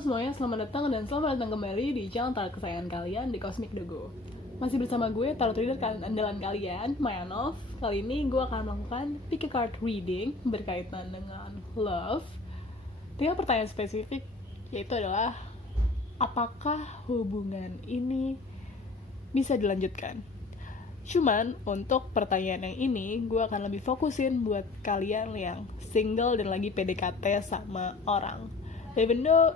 semuanya, selamat datang dan selamat datang kembali di channel tarot kesayangan kalian di Cosmic Dogo. Masih bersama gue, tarot reader andalan kalian, Mayanov. Kali ini gue akan melakukan pick a card reading berkaitan dengan love. Dengan pertanyaan spesifik, yaitu adalah apakah hubungan ini bisa dilanjutkan? Cuman untuk pertanyaan yang ini, gue akan lebih fokusin buat kalian yang single dan lagi PDKT sama orang. Even though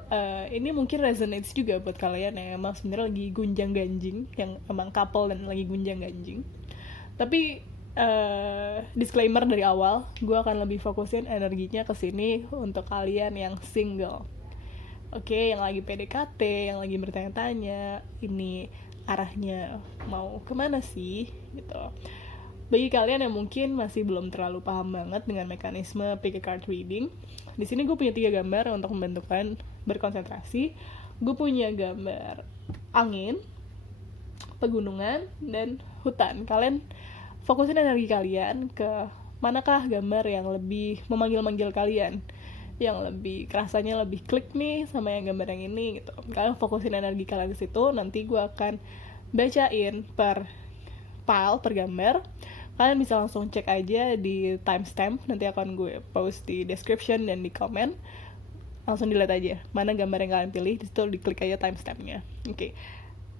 ini mungkin resonates juga buat kalian yang emang sebenarnya lagi gunjang-ganjing, yang emang couple dan lagi gunjang-ganjing. Tapi disclaimer dari awal, gue akan lebih fokusin energinya ke sini untuk kalian yang single. Oke, yang lagi PDKT, yang lagi bertanya-tanya, ini arahnya mau kemana sih, gitu. Bagi kalian yang mungkin masih belum terlalu paham banget dengan mekanisme pick a card reading, di sini gue punya 3 gambar untuk membantu kalian berkonsentrasi. Gue punya gambar angin, pegunungan, dan hutan. Kalian fokusin energi kalian ke manakah gambar yang lebih memanggil-manggil kalian, yang lebih rasanya lebih klik nih sama yang gambar yang ini gitu. Kalian fokusin energi kalian ke situ. Nanti gue akan bacain per file, per gambar. Kalian bisa langsung cek aja di timestamp, nanti akan gue post di description dan di komen. Langsung dilihat aja mana gambar yang kalian pilih, di situ diklik aja timestampnya. Oke.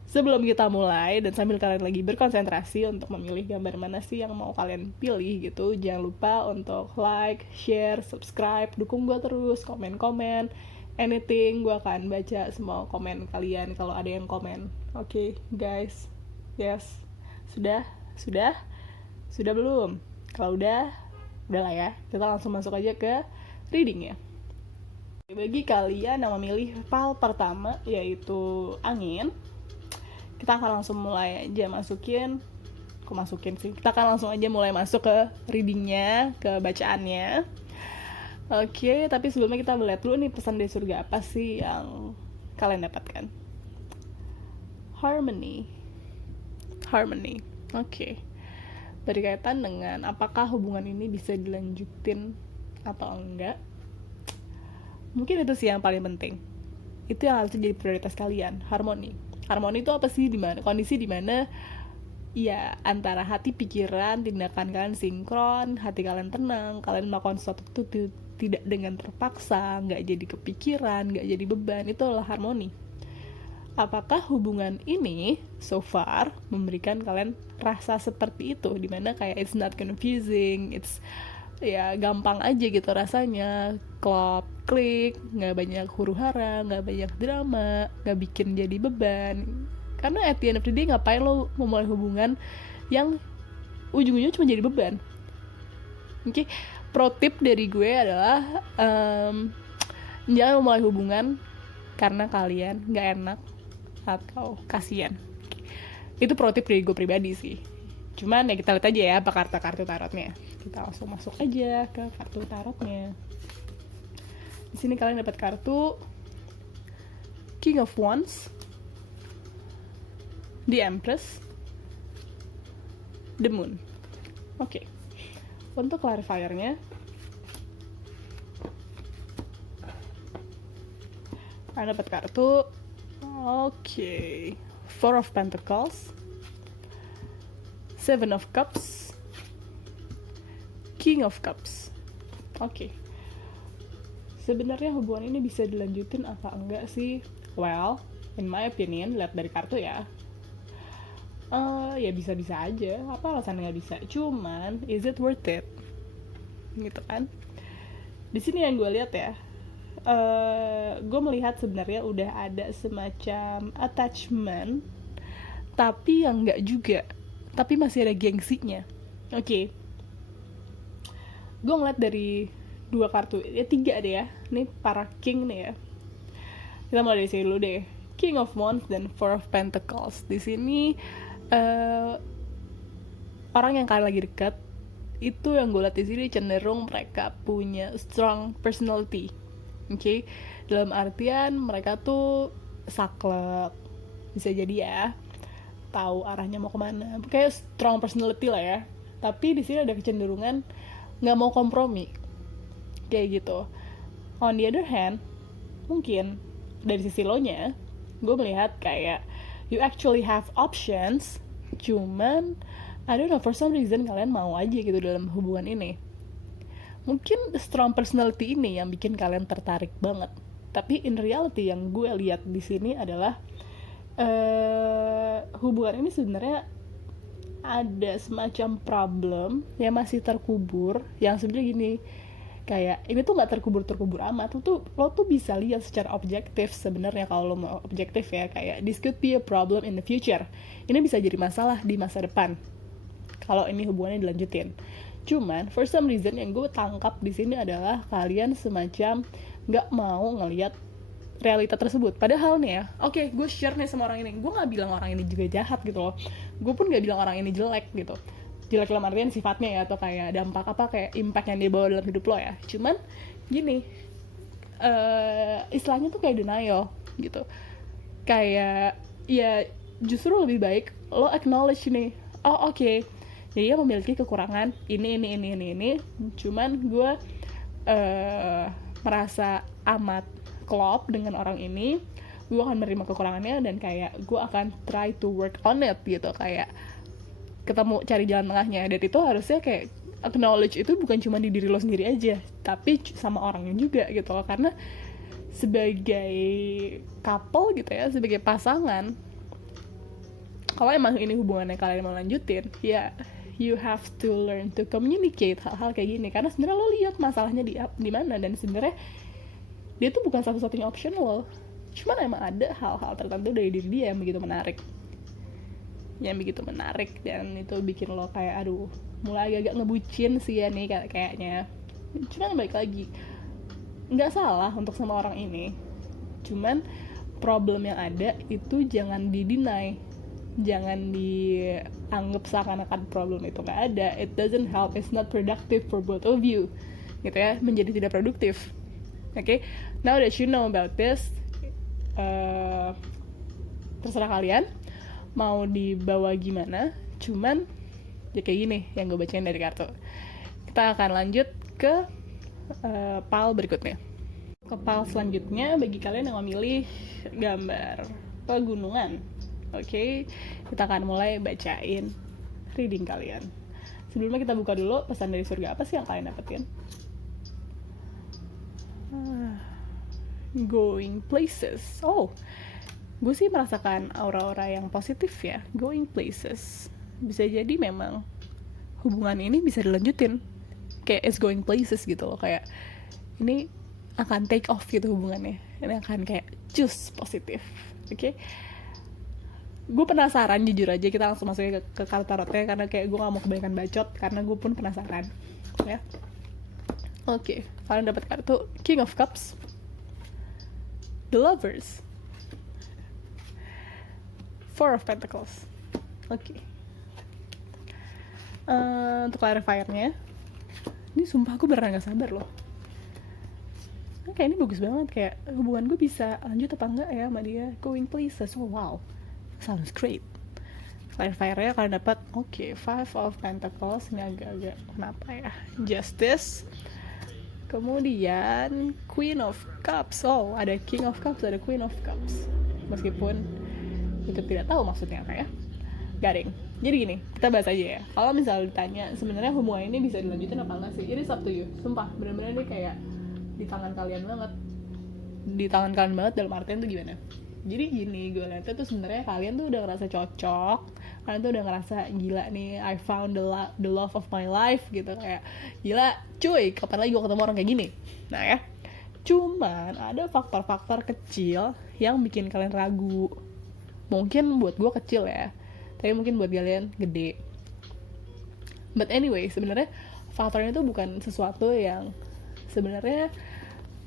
Sebelum kita mulai dan sambil kalian lagi berkonsentrasi untuk memilih gambar mana sih yang mau kalian pilih gitu, jangan lupa untuk like, share, subscribe, dukung gue terus, komen-komen, anything. Gue akan baca semua komen kalian kalau ada yang komen. Oke, guys. Yes. Sudah belum? Kalau udah lah ya. Kita langsung masuk aja ke reading ya. Bagi kalian yang memilih file pertama, yaitu angin, kita akan langsung mulai aja kita akan langsung aja mulai masuk ke readingnya, ke bacaannya. Oke, tapi sebelumnya kita melihat dulu nih pesan dari surga apa sih yang kalian dapatkan. Harmony. Oke. Berkaitan dengan apakah hubungan ini bisa dilanjutin atau enggak. Mungkin itu sih yang paling penting. Itu yang harus jadi prioritas kalian, harmoni. Harmoni itu apa sih? Kondisi dimana ya antara hati, pikiran, tindakan kalian sinkron, hati kalian tenang, kalian melakukan sesuatu itu tidak dengan terpaksa, nggak jadi kepikiran, nggak jadi beban. Itu adalah harmoni. Apakah hubungan ini so far memberikan kalian rasa seperti itu, dimana kayak it's not confusing, it's ya gampang aja gitu rasanya, klop, klik, nggak banyak huru-hara, nggak banyak drama, nggak bikin jadi beban. Karena at the end of the day, ngapain lo memulai hubungan yang ujung-ujungnya cuma jadi beban. Oke, pro tip dari gue adalah jangan memulai hubungan karena kalian nggak enak atau kasihan. Itu pro tip dari gue pribadi sih. Cuman ya kita lihat aja ya apa kartu tarotnya. Kita langsung masuk aja ke kartu tarotnya. Di sini kalian dapat kartu King of Wands, The Empress, The Moon. Oke. Untuk clarifiernya, kalian dapat kartu Four of Pentacles, Seven of Cups, King of Cups. Oke. Sebenarnya hubungan ini bisa dilanjutin apa enggak sih? Well, in my opinion, lihat dari kartu ya. Ya bisa-bisa aja. Apa alasan nggak bisa? Cuman, is it worth it? Gitu kan? Di sini yang gue lihat ya, gue melihat sebenarnya udah ada semacam attachment, tapi yang nggak juga, tapi masih ada gengsinya. Oke. Gue ngeliat dari 2 kartu, ya 3 deh ya. Ini para king nih ya. Kita mulai dari sini dulu deh. King of Wands dan Four of Pentacles. Di sini orang yang kalian lagi dekat itu yang gue lihat di sini cenderung mereka punya strong personality. Oke, dalam artian mereka tuh saklek, bisa jadi ya, tahu arahnya mau kemana, kayak strong personality lah ya. Tapi di sini ada kecenderungan nggak mau kompromi, kayak gitu. On the other hand, mungkin dari sisi lo nya, gue melihat kayak you actually have options, cuman I don't know, for some reason kalian mau aja gitu dalam hubungan ini. Mungkin strong personality ini yang bikin kalian tertarik banget, tapi in reality yang gue lihat di sini adalah hubungan ini sebenarnya ada semacam problem yang masih terkubur, yang sebenarnya gini, kayak ini tuh nggak terkubur amat, lo tuh bisa lihat secara objektif sebenarnya. Kalau lo mau objektif ya, kayak this could be a problem in the future, ini bisa jadi masalah di masa depan kalau ini hubungannya dilanjutin. Cuman for some reason yang gue tangkap di sini adalah kalian semacam nggak mau ngelihat realita tersebut. Padahal nih ya, oke, gue share nih sama orang ini, gue nggak bilang orang ini juga jahat gitu loh, gue pun nggak bilang orang ini jelek gitu, jelek dalam artian sifatnya ya, atau kayak dampak apa, kayak impact yang dia bawa dalam hidup lo ya. Cuman gini, istilahnya tuh kayak denial gitu, kayak ya justru lebih baik lo acknowledge nih, oh oke, dia memiliki kekurangan ini, cuman gue merasa amat klop dengan orang ini, gue akan menerima kekurangannya dan kayak gue akan try to work on it gitu, kayak ketemu cari jalan tengahnya. Dan itu harusnya kayak acknowledge itu bukan cuma di diri lo sendiri aja, tapi sama orangnya juga gitu loh. Karena sebagai couple gitu ya, sebagai pasangan, kalau emang ini hubungannya kalian mau lanjutin, ya you have to learn to communicate hal-hal kayak gini. Karena sebenarnya lo lihat masalahnya di mana, dan sebenarnya dia tuh bukan satu-satunya option lo, cuman emang ada hal-hal tertentu dari diri dia yang begitu menarik, dan itu bikin lo kayak aduh, mulai agak ngebucin sih ya nih kayaknya. Cuman balik lagi, nggak salah untuk sama orang ini, cuman problem yang ada itu jangan di-deny, jangan dianggap seakan-akan problem itu nggak ada. It doesn't help, it's not productive for both of you gitu ya, menjadi tidak produktif. Okay, now that you know about this, terserah kalian mau dibawa gimana. Cuman ya kayak gini yang gue bacain dari kartu. Kita akan lanjut ke pile berikutnya. Ke pile selanjutnya bagi kalian yang memilih gambar pegunungan. Oke, kita akan mulai bacain reading kalian. Sebelumnya kita buka dulu pesan dari surga, apa sih yang kalian dapetin? Going places. Oh, gue sih merasakan aura-aura yang positif ya. Going places, bisa jadi memang hubungan ini bisa dilanjutin, kayak it's going places gitu loh, kayak ini akan take off gitu hubungannya, ini akan kayak just positif. Oke, gue penasaran, jujur aja kita langsung masuk ke kartu tarotnya, karena kayak gue gak mau kebanyakan bacot, karena gue pun penasaran ya. Oke, kalian dapat kartu King of Cups, The Lovers, Four of Pentacles. Oke. Untuk clarifiernya, ini sumpah aku beneran gak sabar loh. Kayak ini bagus banget, kayak hubungan gue bisa lanjut apa enggak ya sama dia. Going places, oh wow, sounds great. Clarifiernya kalian dapat, oke, Five of Pentacles, ini agak-agak kenapa ya, Justice. Kemudian Queen of Cups. Oh, ada King of Cups, ada Queen of Cups. Meskipun itu tidak tahu maksudnya apa ya. Garing. Jadi gini, kita bahas aja ya. Kalau misalnya ditanya sebenarnya hubungan ini bisa dilanjutin apa enggak sih? Jadi up to you. Sumpah, benar-benar ini kayak di tangan kalian banget. Di tangan kalian banget dalam artian tuh gimana? Jadi gini, gue lihat tuh sebenarnya kalian tuh udah ngerasa cocok, kalian tuh udah ngerasa gila nih, I found the love of my life gitu, kayak gila cuy, kapan lagi gue ketemu orang kayak gini. Nah ya, cuman ada faktor-faktor kecil yang bikin kalian ragu. Mungkin buat gue kecil ya, tapi mungkin buat kalian gede. But anyway, sebenarnya faktornya tuh bukan sesuatu yang sebenarnya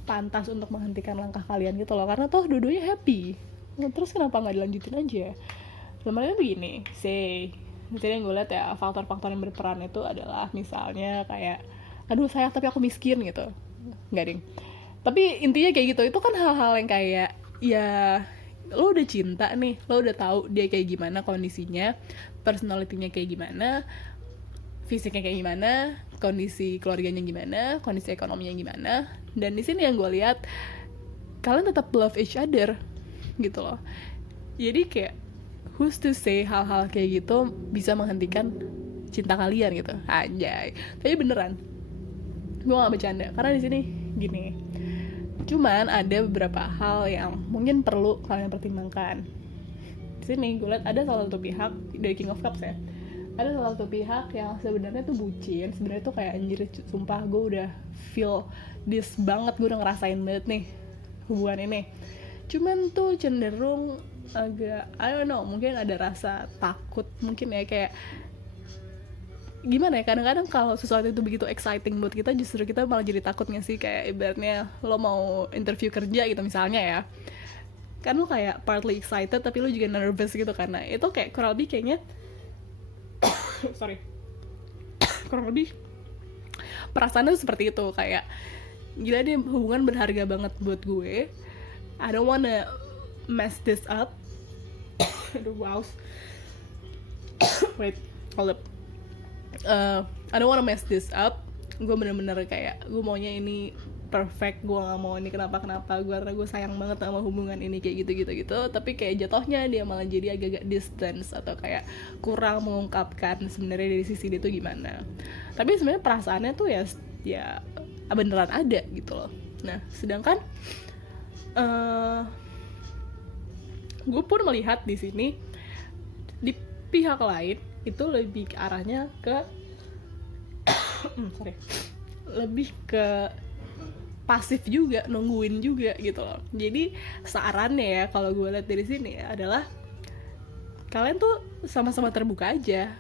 pantas untuk menghentikan langkah kalian gitu loh, karena toh dua-duanya happy. Terus kenapa nggak dilanjutin aja? Lemarinya begini, misalnya yang gue lihat ya, faktor-faktor yang berperan itu adalah misalnya kayak, aduh sayang tapi aku miskin gitu, nggak ding. Tapi intinya kayak gitu, itu kan hal-hal yang kayak, ya lo udah cinta nih, lo udah tahu dia kayak gimana kondisinya, personality-nya kayak gimana, fisiknya kayak gimana, kondisi keluarganya gimana, kondisi ekonominya gimana. Dan di sini yang gue lihat kalian tetap love each other gitu loh. Jadi kayak who's to say hal-hal kayak gitu bisa menghentikan cinta kalian gitu. Anjay, tapi beneran gue gak bercanda, karena di sini gini, cuman ada beberapa hal yang mungkin perlu kalian pertimbangkan. Di sini gue lihat ada salah satu pihak dari King of Cups ya, ada salah satu pihak yang sebenarnya tuh bucin, sebenarnya tuh kayak anjir sumpah gue udah feel this banget, gue udah ngerasain banget nih hubungan ini, cuman tuh cenderung agak I don't know, mungkin ada rasa takut mungkin ya, kayak gimana ya, kadang-kadang kalau sesuatu itu begitu exciting buat kita, justru kita malah jadi takut gak sih, kayak ibaratnya lo mau interview kerja gitu misalnya ya, kan lo kayak partly excited tapi lo juga nervous gitu, karena itu kayak kurang lebih kayaknya kurang lebih perasaannya seperti itu, kayak gila deh hubungan berharga banget buat gue, I don't wanna mess this up. Aduh wow, wait hold up, I don't wanna mess this up. Gue bener-bener kayak gue maunya ini perfect, gue gak mau ini kenapa-kenapa, karena gue sayang banget sama hubungan ini kayak gitu. Tapi kayak jatuhnya dia malah jadi agak-agak distance atau kayak kurang mengungkapkan sebenarnya dari sisi dia tuh gimana. Tapi sebenarnya perasaannya tuh ya beneran ada gitu loh. Nah sedangkan gue pun melihat di sini di pihak lain itu lebih ke arahnya ke lebih ke pasif juga, nungguin juga gitu loh. Jadi sarannya ya kalau gue lihat dari sini adalah kalian tuh sama-sama terbuka aja,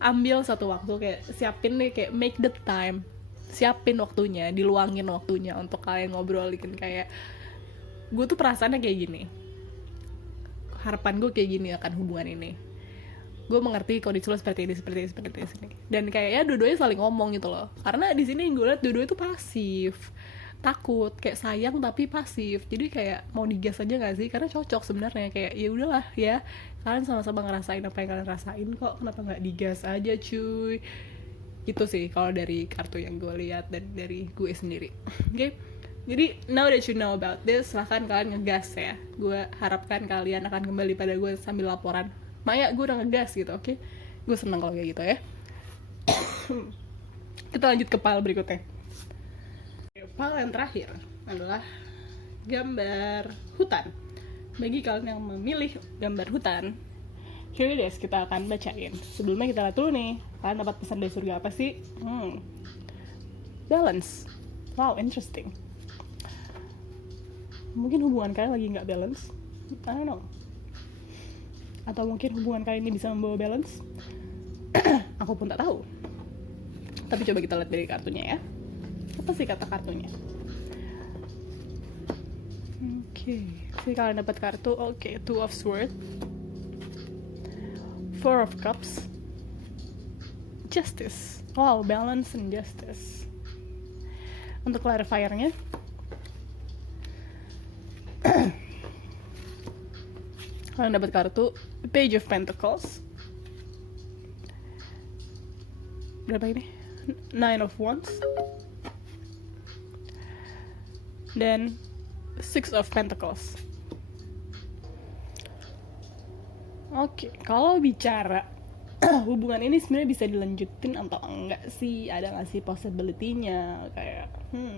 ambil satu waktu, kayak siapin nih, kayak make the time, siapin waktunya, diluangin waktunya untuk kalian ngobrolin, kayak gue tuh perasaannya kayak gini, harapan gue kayak gini akan hubungan ini, gue mengerti kondisi lo seperti ini. Dan kayaknya dua-duanya saling ngomong gitu loh. Karena di sini gue liat dua-duanya tuh pasif, takut, kayak sayang tapi pasif. Jadi kayak mau digas aja nggak sih? Karena cocok sebenarnya, kayak ya udahlah ya, kalian sama-sama ngerasain apa yang kalian rasain kok, kenapa nggak digas aja cuy? Gitu sih kalau dari kartu yang gue lihat dan dari gue sendiri. Oke? Jadi now that you know about this, silahkan kalian ngegas ya. Gue harapkan kalian akan kembali pada gue sambil laporan, Maya gue udah ngegas gitu, oke? Gue seneng kalau kayak gitu ya. Kita lanjut ke pile berikutnya. Pile yang terakhir adalah gambar hutan. Bagi kalian yang memilih gambar hutan, here it is, kita akan bacain. Sebelumnya kita lihat dulu nih, kalian dapat pesan dari surga apa sih? Balance. Wow, interesting. Mungkin hubungan kalian lagi nggak balance, I don't know. Atau mungkin hubungan kalian ini bisa membawa balance. Aku pun tak tahu. Tapi coba kita lihat dari kartunya ya. Apa sih kata kartunya? Oke, sih kalian dapat kartu. Oke, Two of Swords, Four of Cups, Justice. Wow, balance and justice. Untuk clarifiernya, kalian dapat kartu Page of Pentacles. Berapa ini? Nine of Wands. Dan Six of Pentacles. Oke, kalau bicara hubungan ini sebenarnya bisa dilanjutin atau enggak sih? Ada nggak sih possibility-nya? Kayak,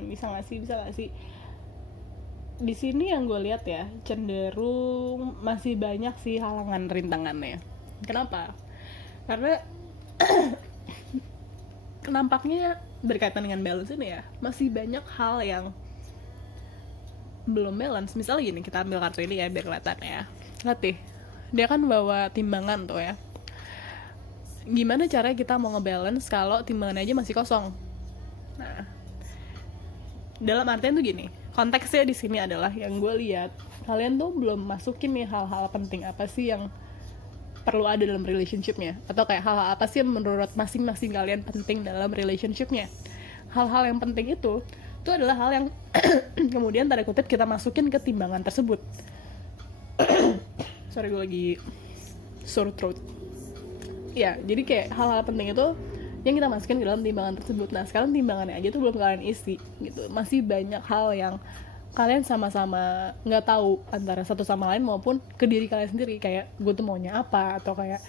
bisa nggak sih? Di sini yang gue lihat ya, cenderung masih banyak sih halangan rintangannya. Kenapa? Karena nampaknya berkaitan dengan balance ini ya, masih banyak hal yang belum balance. Misalnya gini, kita ambil kartu ini ya biar kelihatan ya. Lihat deh, dia kan bawa timbangan tuh ya. Gimana caranya kita mau ngebalance kalau timbangannya aja masih kosong? Nah, dalam artian tuh gini, konteksnya di sini adalah yang gue lihat, kalian tuh belum masukin nih hal-hal penting apa sih yang perlu ada dalam relationship-nya, atau kayak hal-hal apa sih yang menurut masing-masing kalian penting dalam relationship-nya. Hal-hal yang penting itu adalah hal yang kemudian tanda kutip kita masukin ke timbangan tersebut. Sorry, gue lagi sore throat. Ya, jadi kayak hal-hal penting itu yang kita masukin ke dalam timbangan tersebut. Nah, sekarang timbangannya aja tuh belum kalian isi gitu. Masih banyak hal yang kalian sama-sama nggak tahu antara satu sama lain maupun ke diri kalian sendiri, kayak gue tuh maunya apa, atau kayak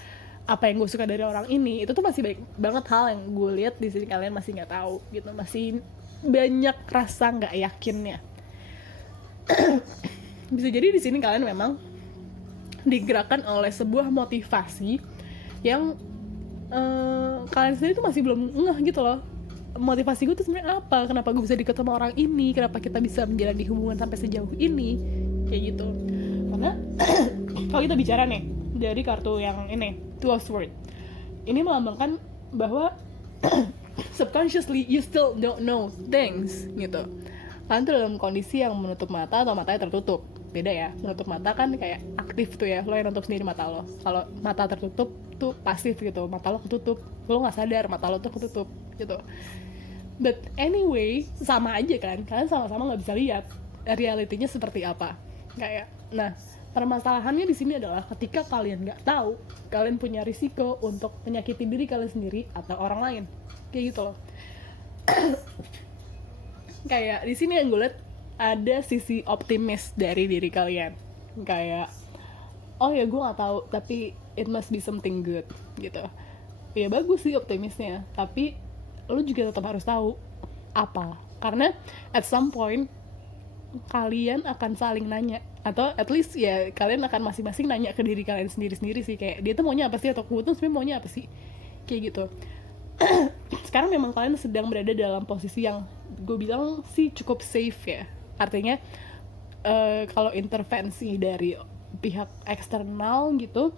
apa yang gue suka dari orang ini. Itu tuh masih banyak banget hal yang gue lihat di sini kalian masih nggak tahu gitu, masih banyak rasa nggak yakinnya. Bisa jadi di sini kalian memang digerakkan oleh sebuah motivasi yang kalian sendiri tuh masih belum ngeh gitu loh. Motivasi gue tuh sebenarnya apa, kenapa gue bisa deket sama orang ini, kenapa kita bisa menjalani hubungan sampai sejauh ini, kayak gitu. Karena kalau kita bicara nih dari kartu yang ini, Two of Swords, ini melambangkan bahwa subconsciously you still don't know things gitu. Kalian tuh dalam kondisi yang menutup mata atau matanya tertutup. Beda ya, menutup mata kan kayak aktif tuh ya, lo yang nutup sendiri mata lo. Kalau mata tertutup tuh pasif gitu, mata lo ketutup, lo nggak sadar mata lo tuh ketutup gitu. But anyway, sama aja kan, kalian sama-sama nggak bisa lihat realitinya seperti apa. Kayak, nah permasalahannya di sini adalah ketika kalian nggak tahu, kalian punya risiko untuk menyakiti diri kalian sendiri atau orang lain, kayak gitu loh. Kayak di sini yang gue liat ada sisi optimis dari diri kalian, kayak oh ya gue nggak tahu tapi it must be something good gitu. Ya bagus sih optimisnya, tapi lo juga tetap harus tahu apa, karena at some point kalian akan saling nanya, atau at least ya kalian akan masing-masing nanya ke diri kalian sendiri-sendiri sih, kayak dia tuh maunya apa sih, atau gue tuh sebenarnya maunya apa sih, kayak gitu. Sekarang memang kalian sedang berada dalam posisi yang gue bilang sih cukup safe ya, artinya kalau intervensi dari pihak eksternal gitu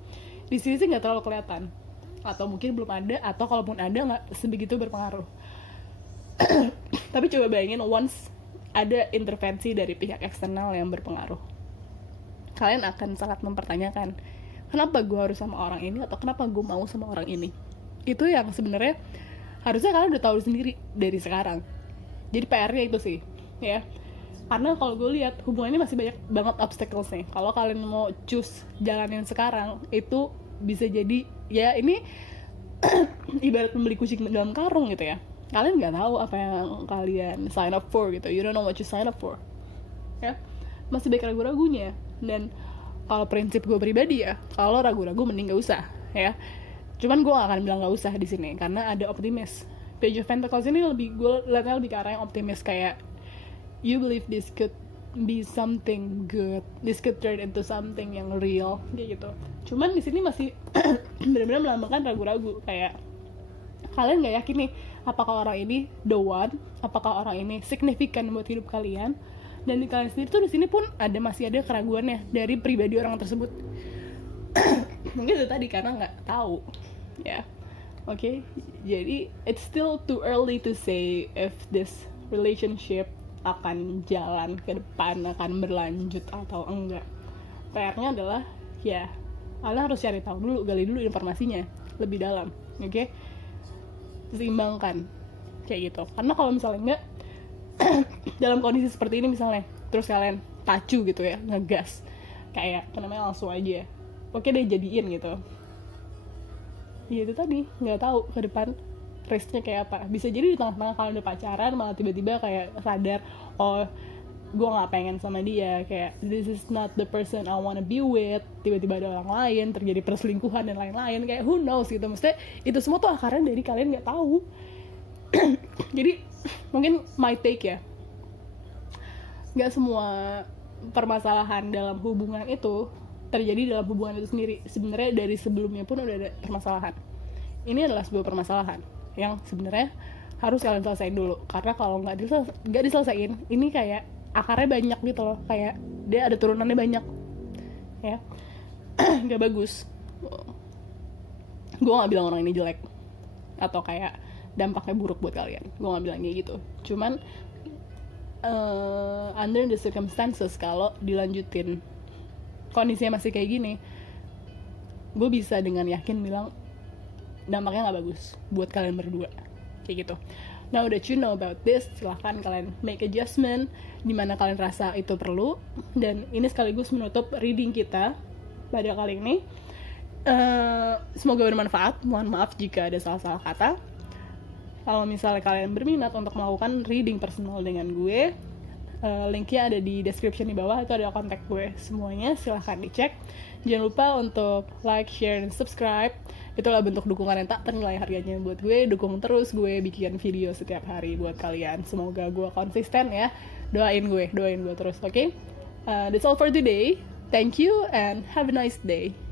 di sini sih nggak terlalu kelihatan, atau mungkin belum ada, atau kalaupun ada nggak sebegitu berpengaruh. Tapi coba bayangin once ada intervensi dari pihak eksternal yang berpengaruh, kalian akan sangat mempertanyakan kenapa gue harus sama orang ini, atau kenapa gue mau sama orang ini. Itu yang sebenarnya harusnya kalian udah tahu sendiri dari sekarang. Jadi PR-nya itu sih ya, karena kalau gue lihat hubungannya masih banyak banget obstacles nih. Kalau kalian mau choose jalanin sekarang, itu bisa jadi ya ini ibarat membeli kucing dalam karung gitu ya. Kalian nggak tahu apa yang kalian sign up for gitu. You don't know what you sign up for. Ya, masih banyak ragu-ragunya. Dan kalau prinsip gue pribadi ya, kalau ragu-ragu mending gak usah ya. Cuman gue gak akan bilang gak usah di sini karena ada optimis. Page of Pentacles ini gue lihatnya lebih ke arah yang optimis, kayak you believe this could be something good, this could turn into something yang real, kayak gitu. Cuman di sini masih benar-benar melambangkan ragu-ragu, kayak kalian nggak yakin nih apakah orang ini the one, apakah orang ini signifikan buat hidup kalian. Dan di kalian sendiri tuh di sini pun masih ada keraguannya dari pribadi orang tersebut. Mungkin itu tadi karena nggak tahu ya. Oke, jadi it's still too early to say if this relationship akan jalan ke depan, akan berlanjut atau enggak. PR-nya adalah ya kalian harus cari tahu dulu, gali dulu informasinya lebih dalam, oke? Seimbangkan kayak gitu. Karena kalau misalnya enggak dalam kondisi seperti ini misalnya, terus kalian pacu gitu ya, ngegas, kayak namanya langsung aja oke deh jadiin gitu. Ya itu tadi, nggak tahu ke depan risknya kayak apa. Bisa jadi di tengah-tengah kalian udah pacaran malah tiba-tiba kayak sadar, oh gue nggak pengen sama dia, kayak this is not the person I wanna be with. Tiba-tiba ada orang lain, terjadi perselingkuhan dan lain-lain, kayak who knows gitu. Maksudnya itu semua tuh akarnya dari kalian nggak tahu. Jadi mungkin my take ya, nggak semua permasalahan dalam hubungan itu terjadi dalam hubungan itu sendiri. Sebenarnya dari sebelumnya pun udah ada permasalahan. Ini adalah sebuah permasalahan yang sebenarnya harus kalian selesaiin dulu, karena kalau nggak diselesaiin, ini kayak akarnya banyak gitu loh, kayak dia ada turunannya banyak ya. Nggak bagus. Gue nggak bilang orang ini jelek atau kayak dampaknya buruk buat kalian, gue nggak bilang kayak gitu. Cuman under the circumstances, kalau dilanjutin kondisinya masih kayak gini, gue bisa dengan yakin bilang dampaknya nggak bagus buat kalian berdua, kayak gitu. Now that you know about this, silahkan kalian make adjustment dimana kalian rasa itu perlu. Dan ini sekaligus menutup reading kita pada kali ini. Semoga bermanfaat. Mohon maaf jika ada salah-salah kata. Kalau misalnya kalian berminat untuk melakukan reading personal dengan gue, Linknya ada di description di bawah, itu ada kontak gue semuanya, silahkan dicek. Jangan lupa untuk like, share, dan subscribe. Itulah bentuk dukungan yang tak ternilai harganya buat gue. Dukung terus gue bikin video setiap hari buat kalian. Semoga gue konsisten ya. Doain gue terus, oke? That's all for today. Thank you and have a nice day.